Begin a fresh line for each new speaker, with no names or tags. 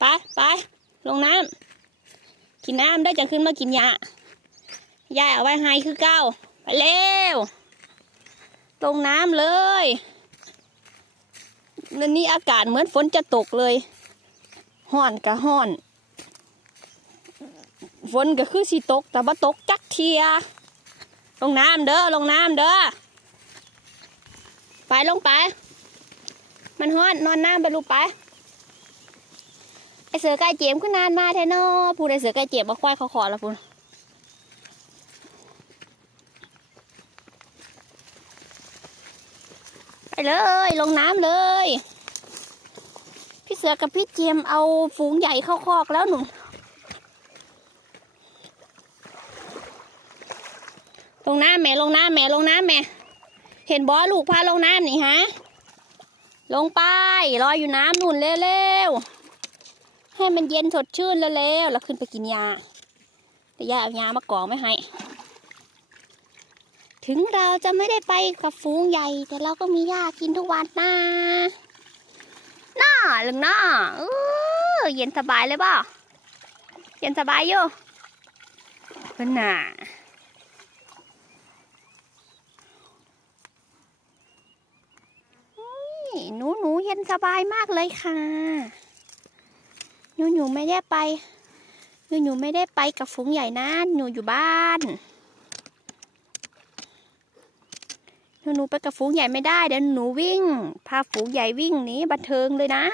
ไปไปลงน้ำกินน้ำได้จะขึ้นมากินยายายเอาไว้ให้คือเก้าไปเร็วลงน้ำเลยนั่นนี่อากาศเหมือนฝนจะตกเลยห้อนกะห้อน ฝนก็คือสิตก แต่ว่าตกจักเทีย ลงน้ำเด้อลงน้ำเด้อไปลงไป มันฮ้อนนอนน้ำไปลูกไป เสือไก่เจียมขึ้นนานมาแท้นอพูดไอเสือไก่เจียมมาควายเขาขอแล้วพูดไปเลยลงน้ำเลย พี่เสือกับพี่เจียมเอาฝูงใหญ่เข้าคอกแล้วหนูลงน้ำแม่ลงน้ำแม่ลงน้ำแม่เห็นบอลูกพาลงน้ำนี่ฮะ ลงไปรอยอยู่น้ำนุ่นเร็วๆ ให้มันเย็นสดชื่นเร็วแล้วเราขึ้นไปกินยาแต่ยาเอายามากรองไม่ให้ ถึงเราจะไม่ได้ไปกับฝูงใหญ่ แต่เราก็มียากินทุกวันนะน่าลึงน่าเออเย็นสบายเลยป่เย็นสบายอยู่เพิ่นน่ะหนูหนูเย็นสบายมากเลยค่ะ นูหนูไม่ได้ไปหนูหนูไม่ได้ไปกับฝูงใหญ่นะหนูอยู่บ้านหนูหนูไปกับฝูงใหญ่ไม่ได้เดี๋ยวหนูวิ่ง พาฝูงใหญ่วิ่งหนีบันเทิงเลยนะ